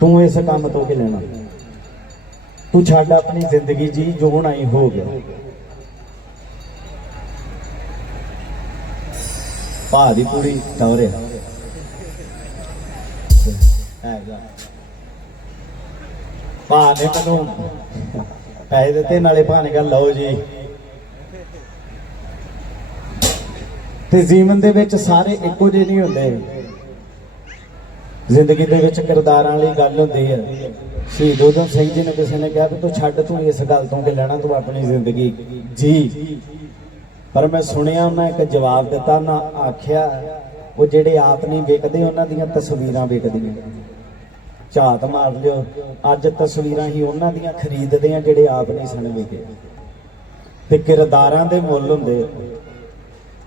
ਤੂੰ ਇਸ ਕੰਮ ਤੋਂ ਕੀ ਲੈਣਾ? ਤੂੰ ਛੱਡ ਆਪਣੀ ਜ਼ਿੰਦਗੀ ਜੀ ਜੋ ਹੋਣਾ ਹੀ ਹੋ ਗਿਆ। ਭਾ ਦੀ ਪੂਰੀ ਟੌਰ ਭਾ ਨੇ ਮੈਨੂੰ ਪੈਸੇ ਦਿੱਤੇ, ਨਾਲੇ ਭਾ ਨੇ ਗੱਲ ਲਓ ਜੀ। ਤੇ ਜੀਵਨ ਦੇ ਵਿੱਚ ਸਾਰੇ ਇੱਕੋ ਜਿਹੇ ਨਹੀਂ ਹੁੰਦੇ। ਜ਼ਿੰਦਗੀ ਦੇ ਵਿੱਚ ਕਿਰਦਾਰਾਂ ਵਾਲੀ ਗੱਲ ਹੁੰਦੀ ਹੈ। ਸ਼ਹੀਦ ਉਦਮ ਸਿੰਘ ਜੀ ਨੇ ਕਿਸੇ ਨੇ ਕਿਹਾ ਕਿ ਤੂੰ ਛੱਡ, ਤੂੰ ਇਸ ਗੱਲ ਤੋਂ ਕਿ ਲੈਣਾ, ਤੂੰ ਆਪਣੀ ਜ਼ਿੰਦਗੀ। ਜੀ। ਪਰ ਮੈਂ ਸੁਣਿਆ ਉਹਨਾਂ ਇੱਕ ਜਵਾਬ ਦਿੱਤਾ, ਨਾ ਆਖਿਆ, ਉਹ ਜਿਹੜੇ ਆਪ ਨਹੀਂ ਵਿਕਦੇ, ਉਹਨਾਂ ਦੀਆਂ ਤਸਵੀਰਾਂ ਵਿਕਦੀਆਂ। ਝਾਤ ਮਾਰ ਲਿਓ। ਅੱਜ ਤਸਵੀਰਾਂ ਹੀ ਉਹਨਾਂ ਦੀਆਂ ਖਰੀਦਦੇ ਆ ਜਿਹੜੇ ਆਪ ਨਹੀਂ ਸਨ ਵਿਕੇ। ਤੇ ਕਿਰਦਾਰਾਂ ਦੇ ਮੁੱਲ ਹੁੰਦੇ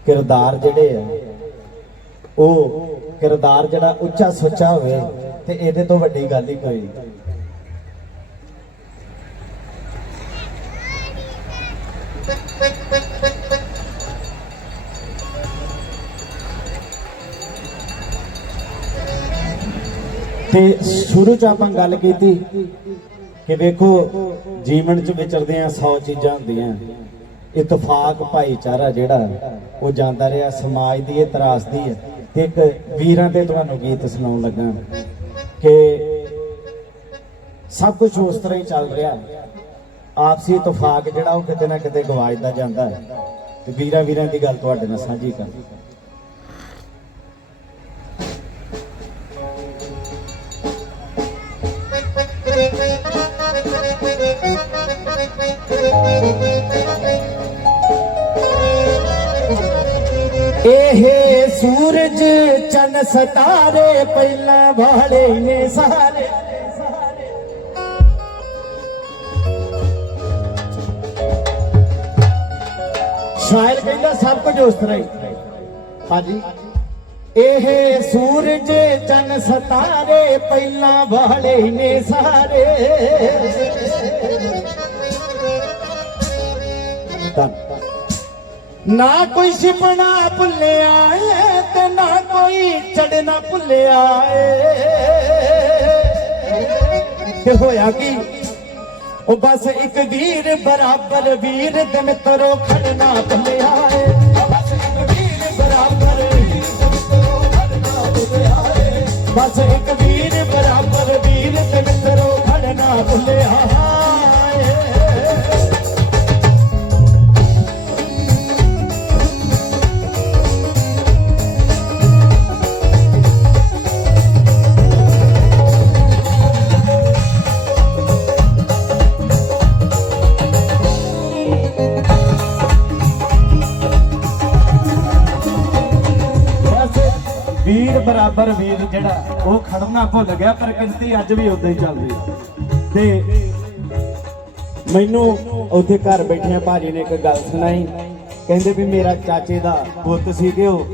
ਕਿਰਦਾਰ ਜਿਹੜੇ ਆ ਉਹ ਕਿਰਦਾਰ ਜਿਹੜਾ ਉੱਚਾ ਸੁੱਚਾ ਹੋਵੇ ਤੇ ਇਹਦੇ ਤੋਂ ਵੱਡੀ ਗੱਲ ਹੀ ਕੋਈ ਤੇ ਸ਼ੁਰੂ ਚ ਆਪਾਂ ਗੱਲ ਕੀਤੀ ਕਿ ਵੇਖੋ, ਜੀਵਨ ਚ ਵਿਚਰਦੇ ਆ 100 ਚੀਜ਼ਾਂ ਹੁੰਦੀਆਂ। ਇਤਫਾਕ, ਭਾਈਚਾਰਾ ਜਿਹੜਾ, ਉਹ ਜਾਂਦਾ ਰਿਹਾ, ਸਮਾਜ ਦੀ ਇਹ ਤਰਾਸਦੀ ਹੈ। ਤੇ ਇੱਕ ਵੀਰਾਂ ਤੇ ਤੁਹਾਨੂੰ ਗੀਤ ਸੁਣਾਉਣ ਲੱਗਾ ਕਿ ਸਭ ਕੁਝ ਉਸ ਤਰ੍ਹਾਂ ਹੀ ਚੱਲ ਰਿਹਾ। ਆਪਸੀ ਇਤਫਾਕ ਜਿਹੜਾ ਉਹ ਕਿਤੇ ਨਾ ਕਿਤੇ ਗਵਾਚਦਾ ਜਾਂਦਾ ਹੈ। ਤੇ ਵੀਰਾਂ ਵੀਰਾਂ ਦੀ ਗੱਲ ਤੁਹਾਡੇ ਨਾਲ ਸਾਂਝੀ ਕਰ। ਸੂਰਜ ਚੰਨ ਸਤਾਰੇ ਪਹਿਲਾਂ ਵਾਲੇ ਨੇ ਸਾਰੇ। ਸ਼ਾਇਰ ਕਹਿੰਦਾ ਸਭ ਕੁਝ ਉਸ ਤਰ੍ਹਾਂ ਹੀ। ਹਾਂਜੀ ਇਹ ਸੂਰਜ ਚੰਨ ਸਤਾਰੇ ਪਹਿਲਾਂ ਵਾਲੇ ਨੇ ਸਾਰੇ। ਨਾ ਕੋਈ ਸਿਪਣਾ ਭੁੱਲਿਆ ਚੜਨਾ ਭੁੱਲਿਆ ਏ। ਤੇ ਹੋਇਆ ਕੀ? ਉਹ ਬਸ ਇੱਕ ਵੀਰ ਬਰਾਬਰ ਵੀਰ ਤੇ ਮਿੱਤਰੋ ਖੜਨਾ ਭੁੱਲਿਆ ਏ। ਬਸ ਇੱਕ ਵੀਰ ਬਰਾਬਰ ਵੀਰ ਤੇ ਮਿੱਤਰੋ ਖੜਨਾ ਭੁੱਲਿਆ ਏ। ਬਸ ਇੱਕ ਵੀਰ ਬਰਾਬਰ ਬਰਾਬਰ ਵੀਰ ਜਿਹੜਾ ਉਹ ਖੜਨਾ ਭੁੱਲ ਗਿਆ, ਪਰ ਕਿਸ਼ਤੀ ਅੱਜ ਵੀ ਉਦਾਂ ਹੀ ਚੱਲਦੀ ਹੈ। ਤੇ ਮੈਨੂੰ ਉੱਥੇ ਘਰ ਬੈਠਿਆਂ ਭਾਜੀ ਨੇ ਇੱਕ ਗੱਲ ਸੁਣਾਈ। ਕਹਿੰਦੇ ਵੀ ਮੇਰਾ ਚਾਚੇ ਦਾ ਪੁੱਤ ਸੀ ਕਿ ਉਹ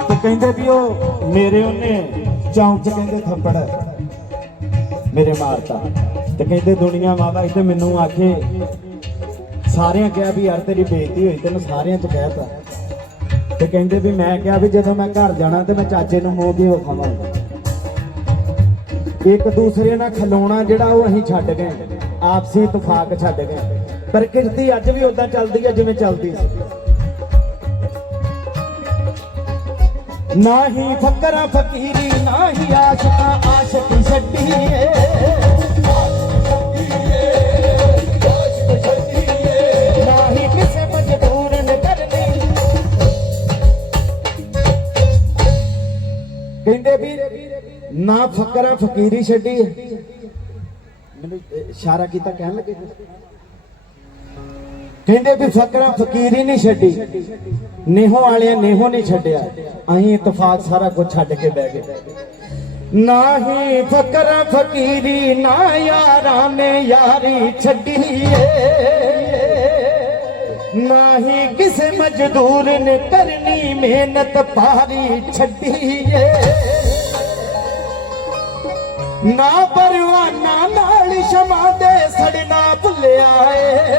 ਤੇ ਕਹਿੰਦੇ ਵੀ ਉਹ ਮੇਰੇ ਉਹਨੇ ਚੌਂਕ 'ਚ ਕਹਿੰਦੇ ਥੱਪੜ ਮੇਰੇ ਮਾਰਤਾ। ਤੇ ਕਹਿੰਦੇ ਦੁਨੀਆ ਮਾਵਾ ਇੱਥੇ ਮੈਨੂੰ ਆਖੇ, ਸਾਰਿਆਂ ਕਿਹਾ ਵੀ ਯਾਰ ਤੇਰੀ ਬੇਇੱਜ਼ਤੀ ਹੋਈ, ਤੈਨੂੰ ਸਾਰਿਆਂ ਚ ਕਹਿਤਾ। ਤੇ ਕਹਿੰਦੇ ਵੀ ਮੈਂ ਕਿਹਾ ਵੀ ਜਦੋਂ ਮੈਂ ਘਰ ਜਾਣਾ ਤੇ ਮੈਂ ਚਾਚੇ ਨੂੰ ਮੋਹ ਦੀ ਖਾਵਾਂਗਾ ਇੱਕ ਦੂਸਰੇ ਨਾਲ ਖਲੋਣਾ ਜਿਹੜਾ ਉਹ ਅਸੀਂ ਛੱਡ ਗਏ, ਆਪਸੀ ਇਤਫਾਕ ਛੱਡ ਗਏ। ਪਰ ਕਿਸ਼ਤੀ ਅੱਜ ਵੀ ਉਦਾਂ ਚੱਲਦੀ ਹੈ ਜਿਵੇਂ ਚੱਲਦੀ ਸੀ। ਨਾ ਹੀ ਫਕਰਾਂ ਫਕੀਰੀ, ਨਾ ਹੀ ਆਸ਼ਕਾਂ, ਆਸ਼ਕ ਕਹਿੰਦੇ ਵੀ ਨਾ ਫਕਰਾਂ ਫਕੀਰੀ ਛੱਡੀ। ਮੈਨੂੰ ਇਸ਼ਾਰਾ ਕੀਤਾ, ਕਹਿਣ ਲੱਗੇ ਕਹਿੰਦੇ ਵੀ ਫਕਰਾਂ ਫਕੀਰੀ ਨਹੀਂ ਛੱਡੀ। ਨੇਹੋ ਵਾਲਿਆਂ ਨੇਹੋ ਨਹੀਂ ਛੱਡਿਆ। ਅਸੀਂ ਇਤਫਾਕ ਸਾਰਾ ਕੁਝ ਛੱਡ ਕੇ ਬਹਿ ਗਏ। ਨਾ ਹੀ ਫਕਰਾਂ ਫਕੀਰੀ, ਨਾ ਯਾਰਾਂ ਨੇ ਯਾਰੀ ਛੱਡੀ ਏ। ਨਾ ਹੀ ਕਿਸੇ ਮਜ਼ਦੂਰ ਨੇ ਕਰਨੀ ਮਿਹਨਤ ਭਾਰੀ ਛੱਡੀ ਏ ਨਾ ਪਰਵਾਨਾ ਨਾਲ ਸ਼ਮਾ ਦੇ ਸੜਨਾ ਭੁੱਲਿਆ ਏ